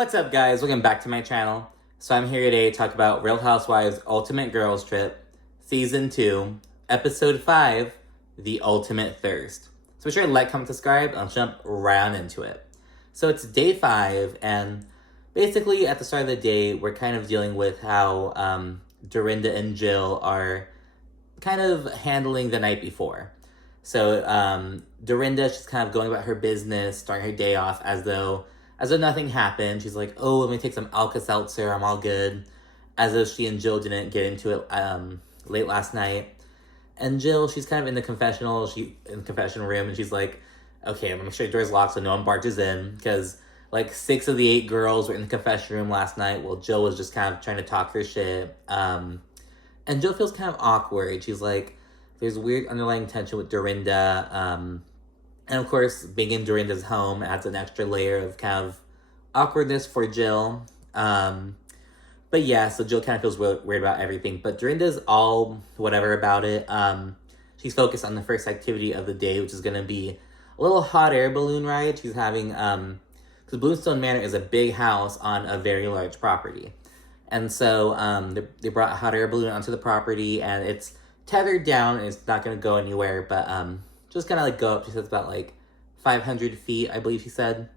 What's up, guys? Welcome back to my channel. So I'm here today to talk about Real Housewives Ultimate Girls Trip, Season 2, Episode 5, The Ultimate Thirst. So be sure to like, comment, subscribe, and I'll jump right on into it. So it's day 5, and basically at the start of the day, we're kind of dealing with how Dorinda and Jill are kind of handling the night before. So Dorinda, she's kind of going about her business, starting her day off as though nothing happened. She's like, oh, let me take some Alka-Seltzer, I'm all good. As though she and Jill didn't get into it late last night. And Jill, she's kind of in the confession room, and she's like, okay, I'm gonna make sure the door's locked so no one barges in, because like 6 of the 8 girls were in the confession room last night, while Jill was just kind of trying to talk her shit. And Jill feels kind of awkward. She's like, there's weird underlying tension with Dorinda, and of course, being in Dorinda's home adds an extra layer of kind of awkwardness for Jill. But yeah, so Jill kind of feels weird about everything. But Dorinda's all whatever about it. She's focused on the first activity of the day, which is going to be a little hot air balloon ride. She's having, because Bluestone Manor is a big house on a very large property. And so they brought a hot air balloon onto the property, and it's tethered down, and it's not going to go anywhere, but just kind of like go up. She says about like 500 feet, I believe she said.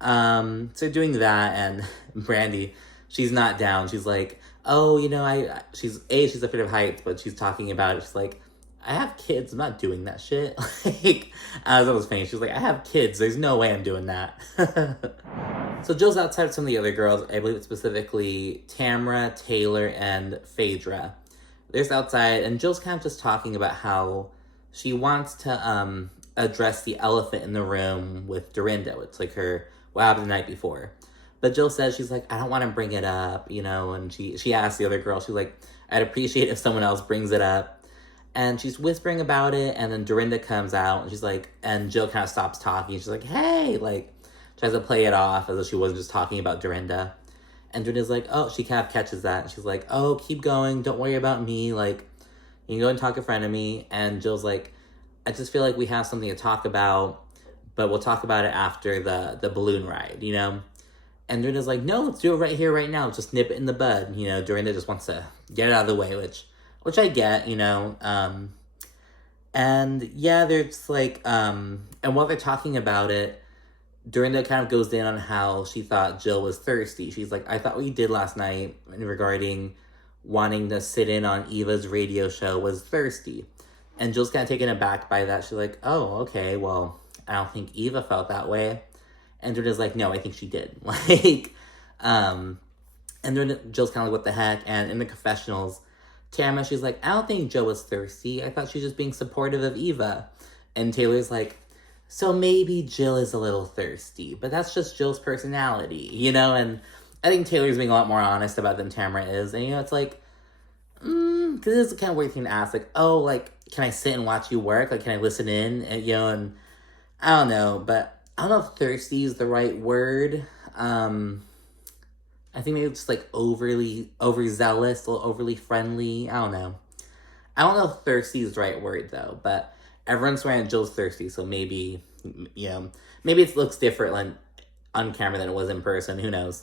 So doing that, and Brandi, she's not down. She's like, oh, you know, she's afraid of heights, but she's talking about it. She's like, I have kids. I'm not doing that shit. Like, that was funny. She's like, I have kids. There's no way I'm doing that. So Jill's outside with some of the other girls. I believe it's specifically Tamra, Taylor, and Phaedra. They're just outside, and Jill's kind of just talking about how she wants to address the elephant in the room with Dorinda. It's like what happened the night before. But Jill says, she's like, I don't want to bring it up, you know, and she asks the other girl, she's like, I'd appreciate if someone else brings it up. And she's whispering about it, and then Dorinda comes out, and she's like, and Jill kind of stops talking. She's like, hey, like, tries to play it off as though she wasn't just talking about Dorinda. And Dorinda's like, oh, she kind of catches that. And she's like, oh, keep going. Don't worry about me. Like, you can go and talk in front of me. And Jill's like, I just feel like we have something to talk about, but we'll talk about it after the balloon ride, you know? And Dorinda's like, no, let's do it right here, right now. Just nip it in the bud. You know, Dorinda just wants to get it out of the way, which I get, you know? And yeah, they're just like, and while they're talking about it, Dorinda kind of goes in on how she thought Jill was thirsty. She's like, I thought what you did last night regarding wanting to sit in on Eva's radio show was thirsty. And Jill's kind of taken aback by that. She's like, oh, okay, well, I don't think Eva felt that way. And Dorinda's like, no, I think she did. Like, and Jill's kind of like, what the heck? And in the confessionals, Tamra, she's like, I don't think Jill was thirsty. I thought she was just being supportive of Eva. And Taylor's like, so maybe Jill is a little thirsty, but that's just Jill's personality, you know? And I think Taylor's being a lot more honest about than Tamra is. And, you know, it's like, because this is the kind of weird thing to ask. Like, oh, like, can I sit and watch you work? Like, can I listen in? And, you know, and I don't know, but I don't know if thirsty is the right word. I think maybe it's just like overzealous, a little overly friendly. I don't know. I don't know if thirsty is the right word, though, but everyone's swearing Jill's thirsty, so maybe, you know, maybe it looks different on camera than it was in person. Who knows?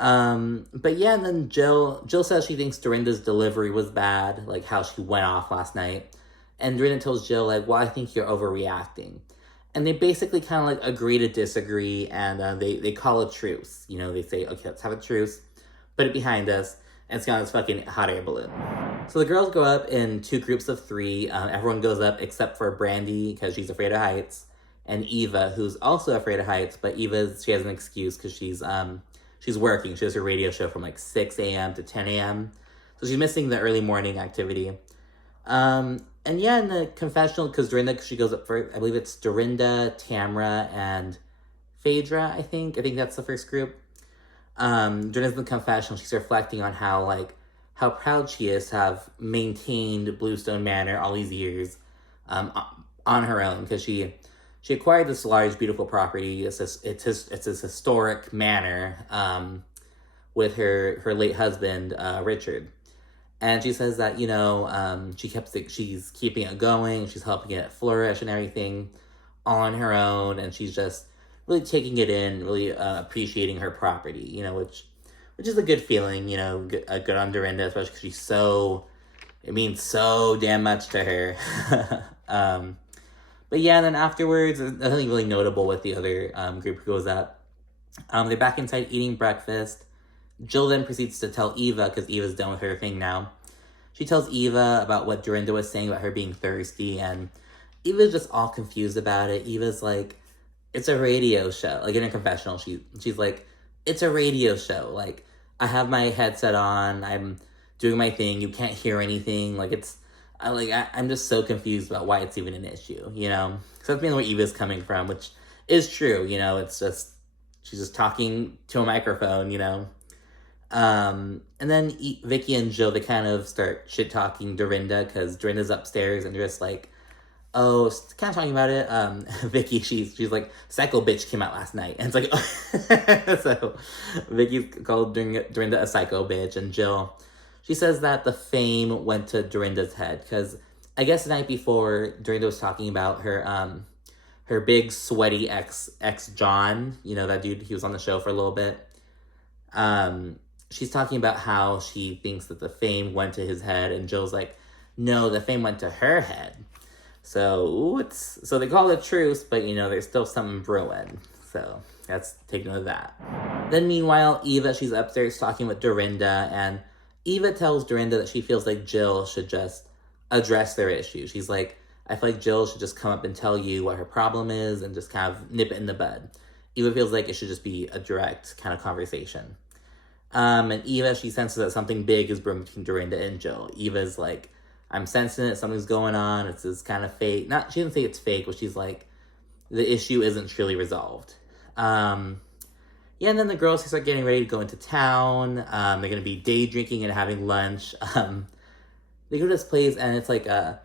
But yeah, and then Jill says she thinks Dorinda's delivery was bad, like how she went off last night. And Dorinda tells Jill, like, well, I think you're overreacting. And they basically kind of, like, agree to disagree, and they call a truce. You know, they say, okay, let's have a truce, put it behind us, and it's got this fucking hot air balloon. So the girls go up in 2 groups of 3. Everyone goes up except for Brandi, because she's afraid of heights, and Eva, who's also afraid of heights, but she has an excuse because she's working. She has her radio show from like 6 a.m. to 10 a.m. So she's missing the early morning activity. And yeah, in the confessional, because Dorinda, she goes up for, I believe it's Dorinda, Tamra, and Phaedra, I think. I think that's the first group. Dorinda's in the confessional. She's reflecting on how proud she is to have maintained Bluestone Manor all these years on her own, because she acquired this large, beautiful property. It's this historic manor with her late husband, Richard. And she says that, you know, she's keeping it going, she's helping it flourish and everything all on her own, and she's just really taking it in, really appreciating her property, you know, which is a good feeling, you know, good on Dorinda, especially because it means so damn much to her. But yeah, and then afterwards, there's nothing really notable with the other group who goes up. They're back inside eating breakfast. Jill then proceeds to tell Eva, because Eva's done with her thing now. She tells Eva about what Dorinda was saying about her being thirsty, and Eva's just all confused about it. Eva's like, it's a radio show. Like, in a confessional, she's like, it's a radio show. Like, I have my headset on, I'm doing my thing, you can't hear anything. Like, I'm just so confused about why it's even an issue, you know? So that's mainly where Eva's coming from, which is true, you know? It's just, she's just talking to a microphone, you know? And then Vicki and Jill, they kind of start shit-talking Dorinda, because Dorinda's upstairs, and they're just like, oh, kind of talking about it. Vicki, she's like, psychobitch came out last night. And it's like, so Vicki called Dorinda a psychobitch, and Jill, she says that the fame went to Dorinda's head, because I guess the night before, Dorinda was talking about her big sweaty ex John, you know, that dude, he was on the show for a little bit. She's talking about how she thinks that the fame went to his head, and Jill's like, no, the fame went to her head. So they call it a truce, but you know, there's still something brewing. So let's take note of that. Then meanwhile, Eva, she's upstairs talking with Dorinda, and Eva tells Dorinda that she feels like Jill should just address their issue. She's like, I feel like Jill should just come up and tell you what her problem is and just kind of nip it in the bud. Eva feels like it should just be a direct kind of conversation. And Eva, she senses that something big is brewing between Dorinda and Jill. Eva's like, I'm sensing it, something's going on, it's this kind of fake. She didn't say it's fake, but she's like, the issue isn't truly resolved. Yeah, and then the girls start getting ready to go into town. They're going to be day drinking and having lunch. They go to this place, and it's like a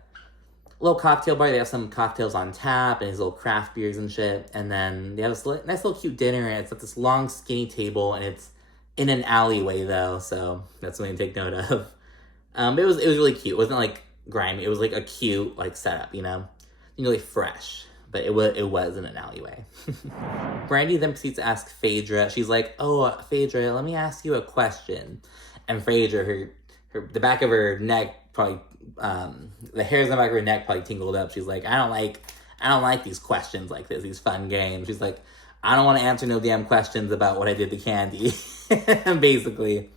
little cocktail bar. They have some cocktails on tap, and these little craft beers and shit. And then they have this nice little cute dinner, and it's at this long, skinny table, and it's in an alleyway, though, so that's something to take note of. But it was really cute. It wasn't, like, grimy. It was, like, a cute, like, setup, you know? Really fresh. But it was in an alleyway. Brandi then proceeds to ask Phaedra. She's like, oh, Phaedra, let me ask you a question. And Phaedra, the back of her neck probably, the hairs on the back of her neck probably tingled up. She's like, I don't like these questions like this, these fun games. She's like, I don't want to answer no damn questions about what I did to Candy, basically.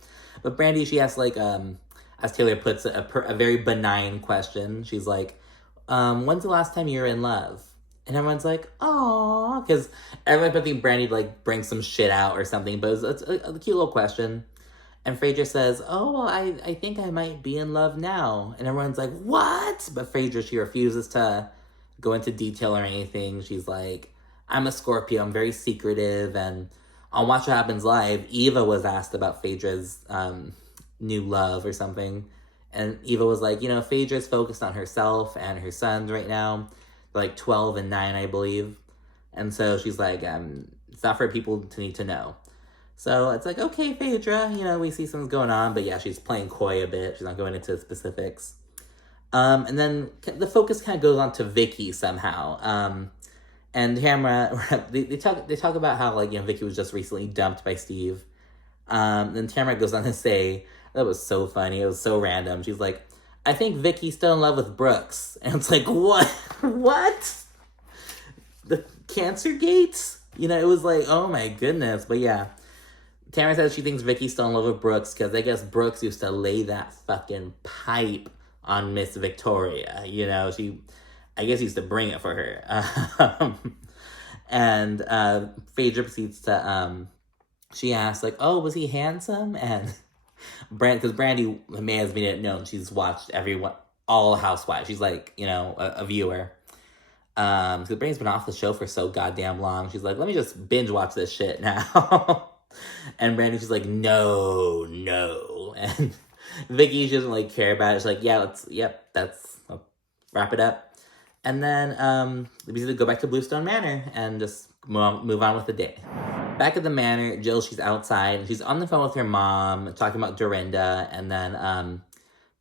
But Brandi, she asks, like, as Taylor puts it, a very benign question. She's like, when's the last time you were in love? And everyone's like, aww, because everyone would think Brandi like bring some shit out or something, but it's a cute little question. And Phaedra says, oh, well, I think I might be in love now. And everyone's like, what? But Phaedra, she refuses to go into detail or anything. She's like, I'm a Scorpio, I'm very secretive, and on Watch What Happens Live, Eva was asked about Phaedra's new love or something. And Eva was like, you know, Phaedra's focused on herself and her sons right now. They're like 12 and 9, I believe. And so she's like, it's not for people to need to know. So it's like, okay, Phaedra, you know, we see something's going on. But yeah, she's playing coy a bit. She's not going into specifics. And then the focus kind of goes on to Vicki somehow. And Tamra, they talk about how, like, you know, Vicki was just recently dumped by Steve. Then Tamra goes on to say, that was so funny. It was so random. She's like, I think Vicki's still in love with Brooks. And it's like, what? What? The cancer gates? You know, it was like, oh my goodness. But yeah, Tamra says she thinks Vicki's still in love with Brooks because I guess Brooks used to lay that fucking pipe on Miss Victoria. You know, I guess he used to bring it for her. And Phaedra proceeds to, she asks, like, oh, was he handsome? And because Brandi may have made it known she's watched all Housewives. She's like, you know, a viewer. Because Brandi's been off the show for so goddamn long. She's like, let me just binge watch this shit now. And Brandi, she's like, no. And Vicki, she doesn't really care about it. She's like, yeah, I'll wrap it up. And then we need to go back to Bluestone Manor and just move on with the day. Back at the manor, Jill, she's outside. She's on the phone with her mom, talking about Dorinda. And then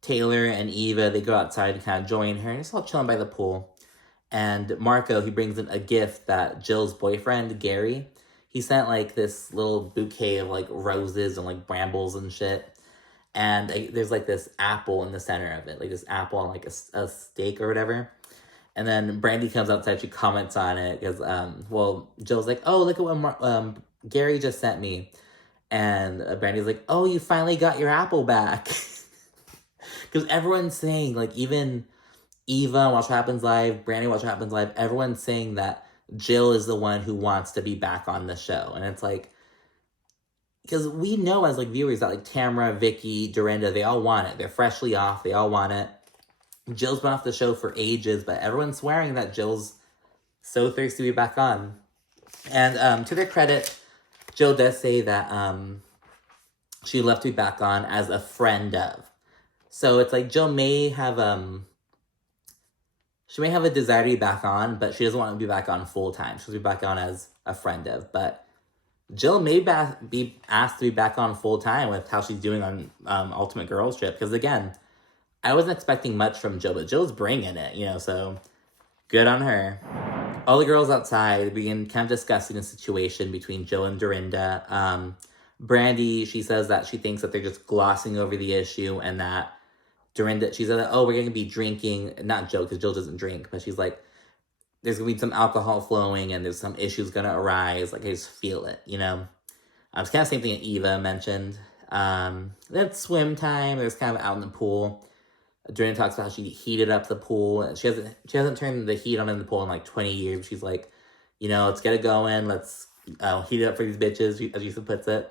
Taylor and Eva, they go outside to kind of join her. And it's all chilling by the pool. And Marco, he brings in a gift that Jill's boyfriend, Gary, he sent like this little bouquet of like roses and like brambles and shit. And there's like this apple in the center of it, like this apple on like a steak or whatever. And then Brandi comes outside, she comments on it because, Jill's like, oh, look at what Gary just sent me. And Brandi's like, oh, you finally got your apple back. Because everyone's saying, like, even Eva, Watch What Happens Live, Brandi, Watch What Happens Live, everyone's saying that Jill is the one who wants to be back on the show. And it's like, because we know as, like, viewers that, like, Tamra, Vicki, Dorinda, they all want it. They're freshly off. They all want it. Jill's been off the show for ages, but everyone's swearing that Jill's so thirsty to be back on. And to their credit, Jill does say that she left to be back on as a friend of. So it's like Jill may have she may have a desire to be back on, but she doesn't want to be back on full time. She'll be back on as a friend of. But Jill may be asked to be back on full time with how she's doing on Ultimate Girls Trip. Because again, I wasn't expecting much from Jill, but Jill's bringing it, so good on her. All the girls outside begin kind of discussing the situation between Jill and Dorinda. Brandi, she says that she thinks that they're just glossing over the issue and that Dorinda, she said that, oh, we're going to be drinking, not Jill, because Jill doesn't drink, but she's like, there's going to be some alcohol flowing and there's some issues going to arise. Like, I just feel it, It's kind of the same thing that Eva mentioned. Then it's swim time. There's kind of out in the pool. Dorinda talks about how she heated up the pool. She hasn't turned the heat on in the pool in like 20 years. She's like, let's get it going. Let's heat it up for these bitches, as Lisa puts it.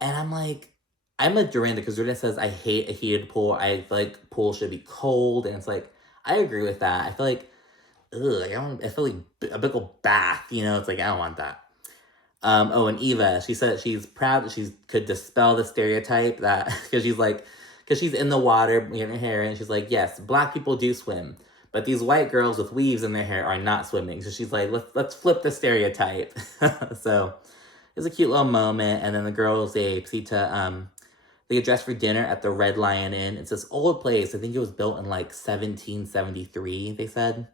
And I'm like, I'm a Dorinda, because Dorinda says, I hate a heated pool. I feel like pools should be cold. And it's like, I agree with that. I feel like, I feel like a big old bath, It's like, I don't want that. And Eva, she said she's proud that she could dispel the stereotype that, because she's in the water in her hair, and she's like, yes, Black people do swim, but these white girls with weaves in their hair are not swimming. So she's like, let's flip the stereotype. So it's a cute little moment. And then the girls, they proceed to, they get dressed for dinner at the Red Lion Inn. It's this old place. I think it was built in like 1773, they said.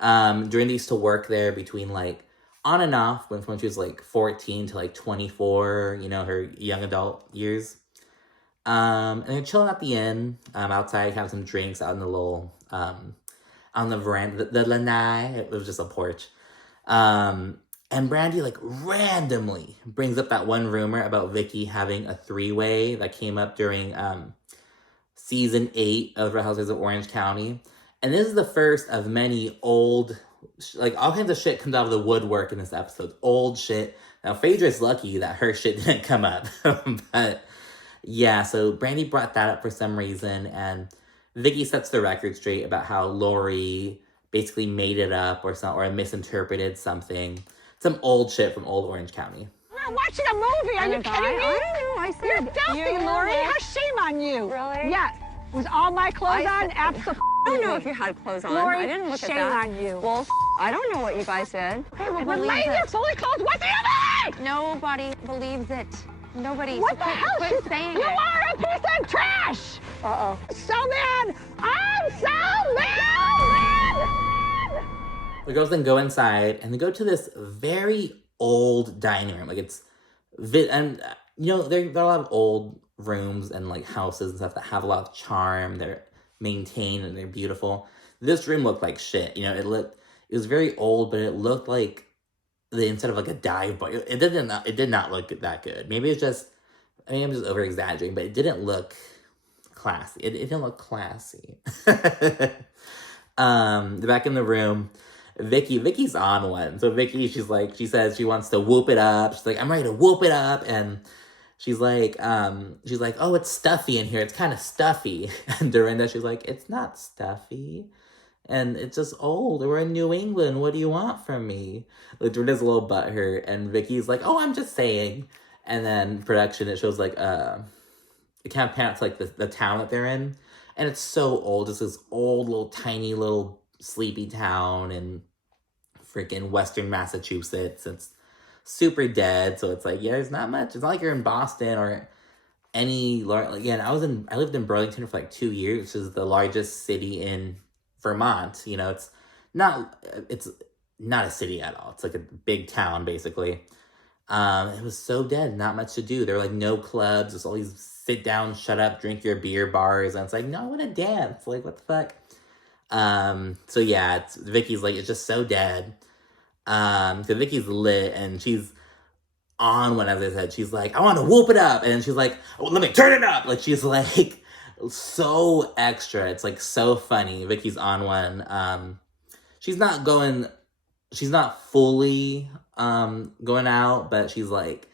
Dorinda used to work there between like on and off when she was like 14 to like 24, her young adult years. And they're chilling at the inn, outside, having some drinks out in the little, on the veranda, the lanai. It was just a porch. And Brandi, like, randomly brings up that one rumor about Vicki having a three-way that came up during, season 8 of Real Housewives of Orange County. And this is the first of many old, like, all kinds of shit comes out of the woodwork in this episode. Old shit. Now, Phaedra's lucky that her shit didn't come up. But yeah, so Brandi brought that up for some reason, and Vicki sets the record straight about how Lori basically made it up or misinterpreted something. Some old shit from old Orange County. I'm not watching a movie. Are you kidding me? I don't know. I said You're filthy, Lori. Have shame on you. Really? Yeah. Was all my clothes on? Absolutely. I don't know if you had clothes on. Lori, I didn't look at shame that. on you. Well, I don't know what you guys did. Okay, well, when ladies are fully clothed, what do you mean? Nobody believes it. Nobody. What the hell? Quit saying you it. are a piece of trash. Uh-oh. So mad. I'm so mad. The girls then go inside, and they go to this very old dining room. Like, it's... And, there are a lot of old rooms and, like, houses and stuff that have a lot of charm. They're maintained, and they're beautiful. This room looked like shit. It was very old, but it looked like the inside of, like, a dive bar. It did not look that good. Maybe it's just... I'm just over-exaggerating, but it didn't look classy. It didn't look classy. Back in the room... Vicky's on one. So Vicki, she says she wants to whoop it up. She's like, I'm ready to whoop it up. And she's like, oh, it's stuffy in here. It's kind of stuffy. And Dorinda, she's like, it's not stuffy. And it's just old. We're in New England. What do you want from me? Like, Dorinda's a little butthurt. And Vicky's like, oh, I'm just saying. And then production, it shows like, it kind of pans like the town that they're in. And it's so old. It's this old, little, tiny, little sleepy town in freaking Western Massachusetts. It's super dead, so it's like, yeah, there's not much. It's not like you're in Boston or any again, I lived in Burlington for like 2 years, which is the largest city in Vermont. It's it's not a city at all. It's like a big town, basically. It was so dead, not much to do. There were like no clubs, just all these sit down, shut up, drink your beer bars, and it's like, no, I want to dance. Like, what the fuck? So yeah, Vicki's like, it's just so dead. So Vicki's lit, and she's on one, as I said. She's like, I want to whoop it up, and she's like, oh, let me turn it up. Like, she's like, so extra. It's like so funny. Vicki's on one. She's not fully going out, but she's like,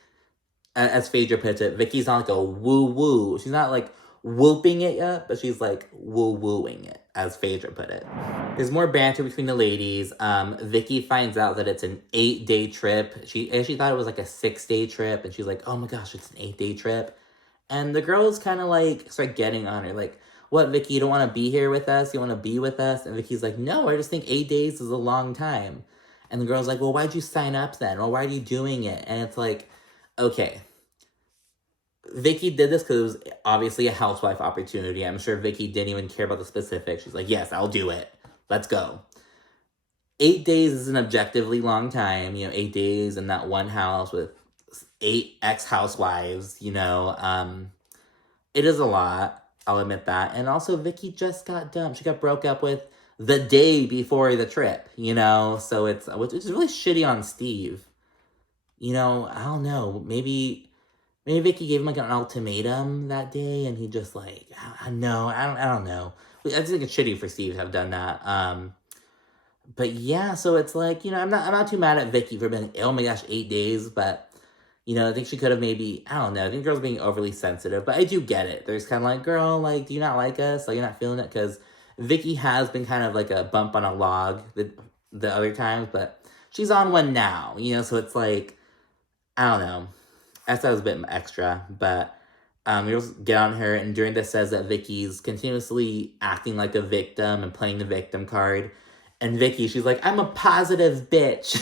as Phaedra puts it, Vicki's not like a woo-woo. She's not like whooping it yet, but she's like woo-wooing it, as Phaedra put it. There's more banter between the ladies. Vicki finds out that it's an 8-day trip. She actually thought it was like a 6-day trip, and she's like, oh my gosh, it's an 8-day trip. And the girls kind of like start getting on her, like, what, Vicki, you don't want to be here with us? You want to be with us? And Vicki's like, no, I just think 8 days is a long time. And the girl's like, well, why'd you sign up then? Well, why are you doing it? And it's like, okay. Vicki did this because it was obviously a housewife opportunity. I'm sure Vicki didn't even care about the specifics. She's like, yes, I'll do it. Let's go. 8 days is an objectively long time. 8 days in that one house with 8 ex-housewives, It is a lot. I'll admit that. And also, Vicki just got dumped. She got broke up with the day before the trip, So it's really shitty on Steve. I don't know. Maybe Vicki gave him like an ultimatum that day, and he just like, I don't know. I just think it's shitty for Steve to have done that. But yeah, so it's like, I'm not too mad at Vicki for being, oh my gosh, 8 days, but I think she could have maybe, I don't know. I think the girl's being overly sensitive, but I do get it. There's kind of like, girl, like, do you not like us? Like, you're not feeling it? Because Vicki has been kind of like a bump on a log the other times, but she's on one now, so it's like, I don't know. I thought it was a bit extra, but we just get on her, and Dorinda says that Vicki's continuously acting like a victim and playing the victim card. And Vicki, she's like, I'm a positive bitch.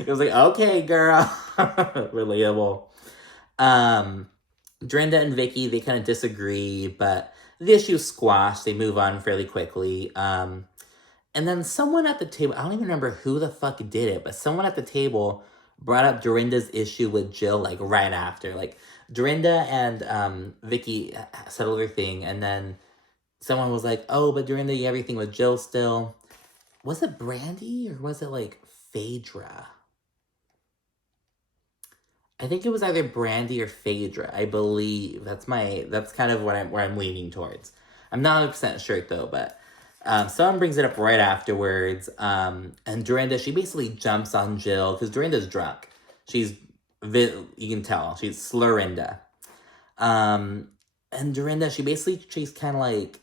It was like, okay, girl. Relatable. Dorinda and Vicki, they kind of disagree, but the issue's squashed. They move on fairly quickly. And then someone at the table, I don't even remember who the fuck did it, but someone at the table brought up Dorinda's issue with Jill, like, right after. Like, Dorinda and Vicki settled their thing, and then someone was like, oh, but Dorinda, you have everything with Jill still. Was it Brandi, or was it, like, Phaedra? I think it was either Brandi or Phaedra, I believe. That's kind of where I'm leaning towards. I'm not 100% sure, though, but someone brings it up right afterwards, and Dorinda, she basically jumps on Jill, because Dorinda's drunk. You can tell, she's Slurrinda. And Dorinda, she's kind of like,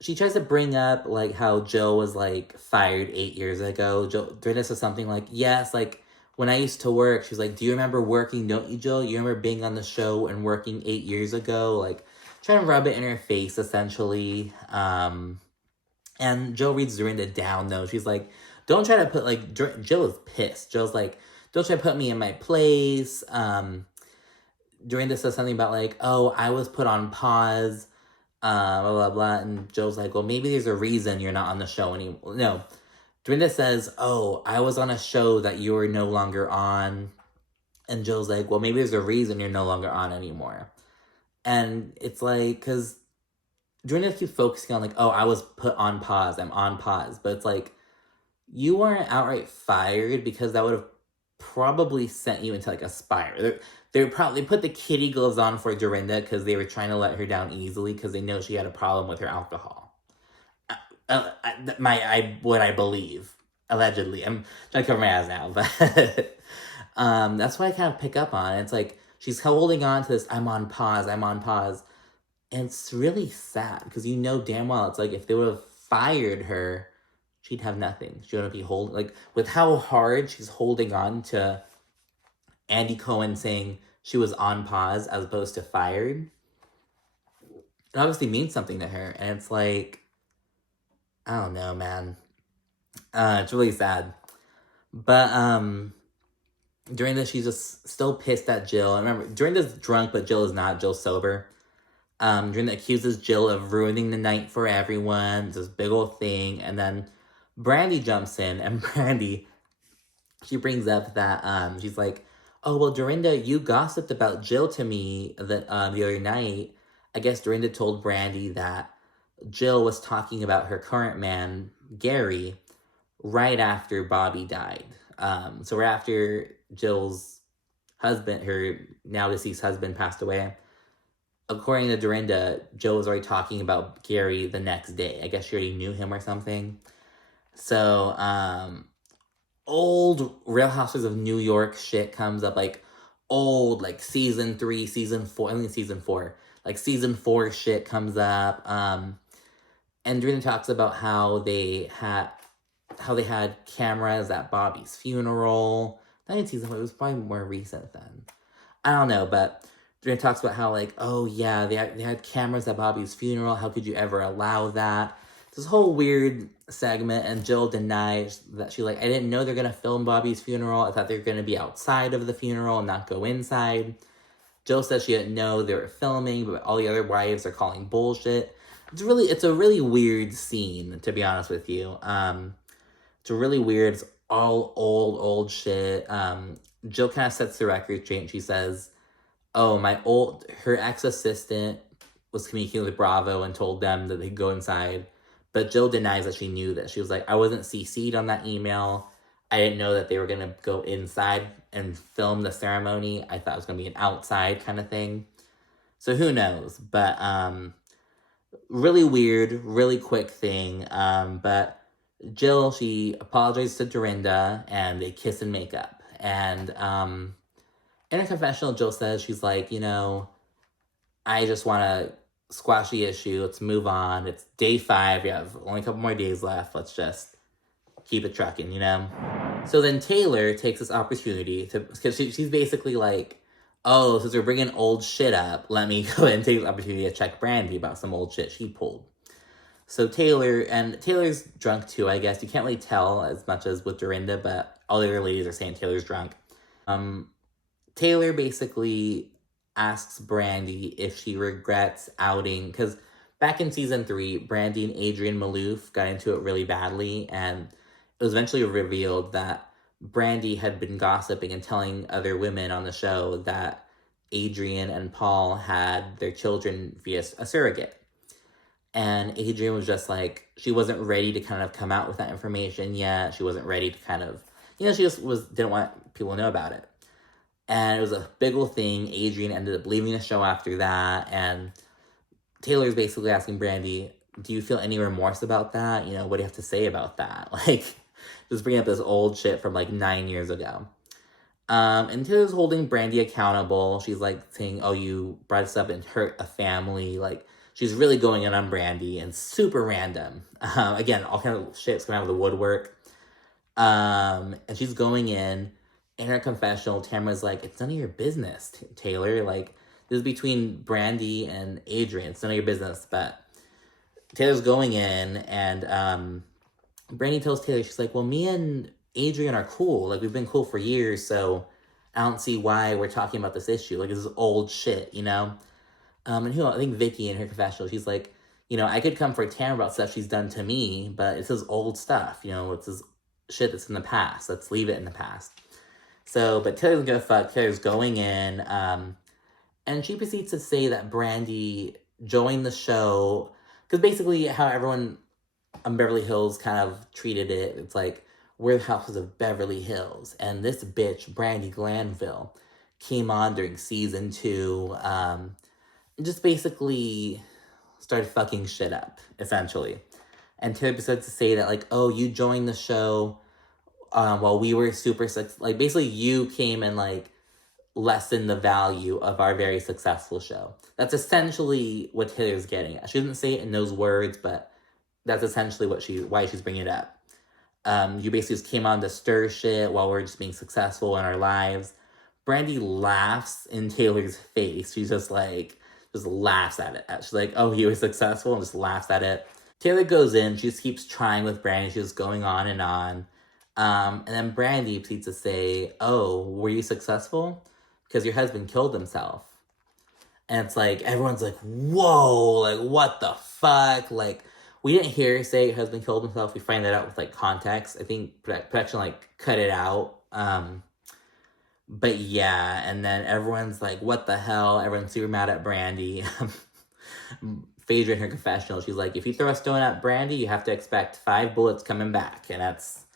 she tries to bring up, like, how Jill was, like, fired 8 years ago. Dorinda says something like, yes, like, when I used to work, she's like, do you remember working, don't you, Jill? You remember being on the show and working 8 years ago? Like, trying to rub it in her face, essentially. And Jill reads Dorinda down, though. She's like, don't try to put, like, Jill is pissed. Jill's like, don't try to put me in my place. Dorinda says something about, like, oh, I was put on pause, blah, blah, blah. And Jill's like, well, maybe there's a reason you're not on the show anymore. No. Dorinda says, oh, I was on a show that you were no longer on. And Jill's like, well, maybe there's a reason you're no longer on anymore. And it's like, because Dorinda keeps focusing on, like, oh, I was put on pause. I'm on pause. But it's like, you weren't outright fired, because that would have probably sent you into, like, a spiral. They put the kitty gloves on for Dorinda because they were trying to let her down easily, because they know she had a problem with her alcohol. What I believe. Allegedly. I'm trying to cover my ass now, but that's what I kind of pick up on. It's like, she's holding on to this, I'm on pause. And it's really sad, because damn well, it's like, if they would have fired her, she'd have nothing. She wouldn't be holding, like, with how hard she's holding on to Andy Cohen saying she was on pause as opposed to fired. It obviously means something to her, and it's like, I don't know, man. It's really sad. But, Dorinda, she's just still pissed at Jill. I remember, Dorinda's drunk, but Jill is not. Jill's sober. Dorinda accuses Jill of ruining the night for everyone. It's this big old thing. And then Brandi jumps in, and Brandi, she brings up that she's like, oh, well, Dorinda, you gossiped about Jill to me the other night. I guess Dorinda told Brandi that Jill was talking about her current man, Gary, right after Bobby died. So right after Jill's husband, her now deceased husband, passed away. According to Dorinda, Jill was already talking about Gary the next day. I guess she already knew him or something. So, old Real Housewives of New York shit comes up, like old, like season 3, season 4, I think season 4, like season 4 shit comes up. And Dorinda talks about how they had cameras at Bobby's funeral. Not in season 4, it was probably more recent then. I don't know, but Dorinda talks about how, like, oh yeah, they had cameras at Bobby's funeral. How could you ever allow that? This whole weird segment, and Jill denies that. She like, I didn't know they're gonna film Bobby's funeral. I thought they were gonna be outside of the funeral and not go inside. Jill says she didn't know they were filming, but all the other wives are calling bullshit. It's a really weird scene, to be honest with you. It's really weird. It's all old shit. Jill kind of sets the record straight, and she says, oh, her ex-assistant was communicating with Bravo and told them that they could go inside. But Jill denies that she knew that. She was like, I wasn't CC'd on that email. I didn't know that they were going to go inside and film the ceremony. I thought it was going to be an outside kind of thing. So who knows? But really weird, really quick thing. But Jill, she apologizes to Dorinda, and they kiss and make up. And in her confessional, Jill says, she's like, I just want to squash the issue. Let's move on. It's day 5. We have only a couple more days left. Let's just keep it trucking, So then Taylor takes this opportunity because she's basically like, oh, since we're bringing old shit up, let me go ahead and take this opportunity to check Brandi about some old shit she pulled. So Taylor's drunk too, I guess. You can't really tell as much as with Dorinda, but all the other ladies are saying Taylor's drunk. Taylor basically asks Brandi if she regrets outing, because back in season 3, Brandi and Adrienne Maloof got into it really badly, and it was eventually revealed that Brandi had been gossiping and telling other women on the show that Adrienne and Paul had their children via a surrogate. And Adrienne was just like, she wasn't ready to kind of come out with that information yet. She wasn't ready to kind of, she just didn't want people to know about it. And it was a big old thing. Adrienne ended up leaving the show after that. And Taylor's basically asking Brandi, do you feel any remorse about that? What do you have to say about that? Like, just bringing up this old shit from like 9 years ago. And Taylor's holding Brandi accountable. She's like saying, oh, you brought this up and hurt a family. Like, she's really going in on Brandi, and super random. Again, all kind of shit's coming out of the woodwork. And she's going in her confessional. Tamra's like, it's none of your business, Taylor. Like, this is between Brandi and Adrienne. It's none of your business. But Taylor's going in, and Brandi tells Taylor, she's like, well, me and Adrienne are cool. Like, we've been cool for years, so I don't see why we're talking about this issue. Like, this is old shit, And I think Vicki in her confessional, she's like, I could come for Tamra about stuff she's done to me, but it's this old stuff, it's this shit that's in the past. Let's leave it in the past. So, but Taylor's gonna fuck. Taylor's going in, and she proceeds to say that Brandi joined the show, because basically how everyone on Beverly Hills kind of treated it, it's like, we're the Houses of Beverly Hills, and this bitch, Brandi Glanville, came on during season 2, and just basically started fucking shit up, essentially. And Taylor proceeded to say that, like, oh, you joined the show while we were like, basically you came and, like, lessened the value of our very successful show. That's essentially what Taylor's getting at. She doesn't say it in those words, but that's essentially why she's bringing it up. You basically just came on to stir shit while we're just being successful in our lives. Brandi laughs in Taylor's face. She's just laughs at it. She's like, oh, he was successful, and just laughs at it. Taylor goes in. She just keeps trying with Brandi. She's going on and on. And then Brandi proceeds to say, oh, were you successful? Because your husband killed himself. And it's like, everyone's like, whoa, like, what the fuck? Like, we didn't hear her say her husband killed himself. We find that out with, like, context. I think production, like, cut it out. But yeah, and then everyone's like, what the hell? Everyone's super mad at Brandi. Phaedra in her confessional, she's like, if you throw a stone at Brandi, you have to expect 5 bullets coming back. And that's,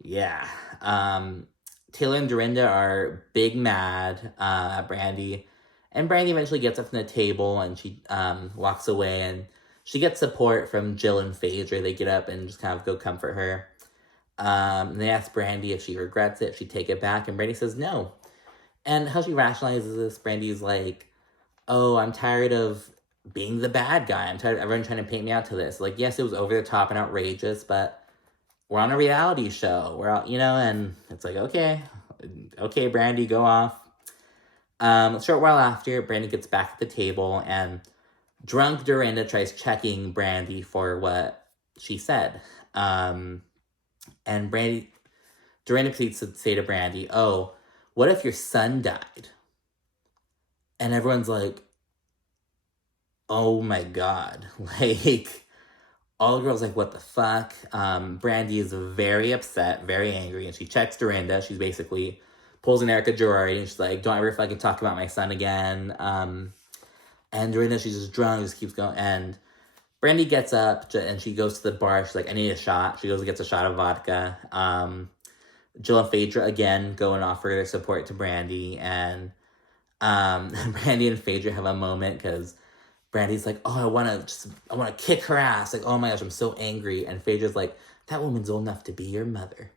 yeah. Taylor and Dorinda are big mad at Brandi. And Brandi eventually gets up from the table and she walks away, and she gets support from Jill and Phaedra. They get up and just kind of go comfort her. They ask Brandi if she regrets it, if she'd take it back, and Brandi says no. And how she rationalizes this, Brandi's like, oh, I'm tired of being the bad guy. I'm tired of everyone trying to paint me out to this. Like, yes, it was over the top and outrageous, but we're on a reality show. We're out, and it's like, okay, Brandi, go off. A short while after, Brandi gets back at the table, and drunk Dorinda tries checking Brandi for what she said. And Dorinda proceeds to say to Brandi, oh, what if your son died? And everyone's like, oh my God. Like, all the girls like, what the fuck? Brandi is very upset, very angry, and she checks Dorinda. She's basically pulls an Erica Gerard, and she's like, don't ever fucking talk about my son again. And Dorinda, she's just drunk, just keeps going. And Brandi gets up, and she goes to the bar. She's like, I need a shot. She goes and gets a shot of vodka. Jill and Phaedra, again, go and offer their support to Brandi. And Brandi and Phaedra have a moment, because Brandi's like, oh, I want to kick her ass. Like, oh my gosh, I'm so angry. And Phaedra's like, that woman's old enough to be your mother.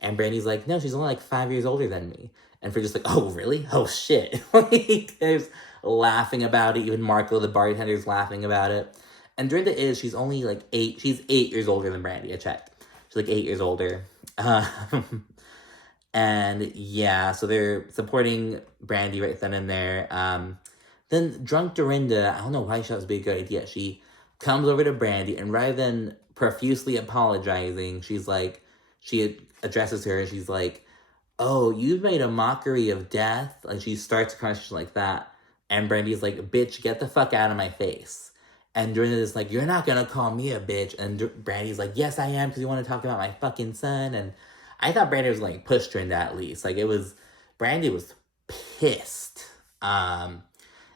And Brandi's like, no, she's only like 5 years older than me. And Phaedra's like, oh, really? Oh, shit. Like, there's laughing about it. Even Marco, the bartender's laughing about it. And Dorinda she's only like 8. She's 8 years older than Brandi. I checked. She's like 8 years older. And yeah, so they're supporting Brandi right then and there. Then drunk Dorinda, I don't know why she thought it would be a good idea. She comes over to Brandi, and rather than profusely apologizing, she's like, she addresses her, and she's like, oh, you made a mockery of death? Like, she starts a conversation like that. And Brandi's like, bitch, get the fuck out of my face. And Dorinda's like, you're not gonna call me a bitch. And Brandi's like, yes, I am, because you want to talk about my fucking son. And I thought Brandi was like, push Dorinda at least. Like, Brandi was pissed.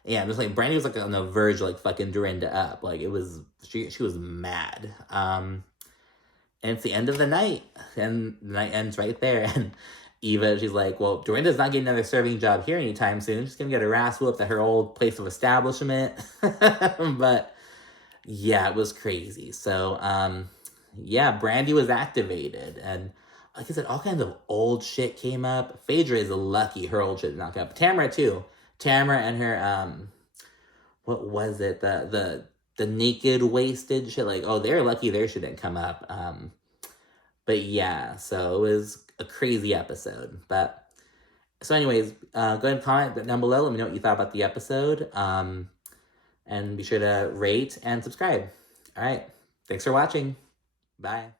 Yeah, just like, Brandi was like on the verge of like fucking Dorinda up. Like, she was mad. And it's the end of the night. And the night ends right there. And Eva, she's like, well, Dorinda's not getting another serving job here anytime soon. She's gonna get her ass whooped at her old place of establishment. But yeah, it was crazy. So, yeah, Brandi was activated. And like I said, all kinds of old shit came up. Phaedra is lucky her old shit did not come up. Tamra, too. Tamra and her, what was it? The naked, wasted shit. Like, oh, they're lucky their shit didn't come up. But yeah, so it was a crazy episode. But, so anyways, go ahead and comment down below. Let me know what you thought about the episode. And be sure to rate and subscribe. All right. Thanks for watching. Bye.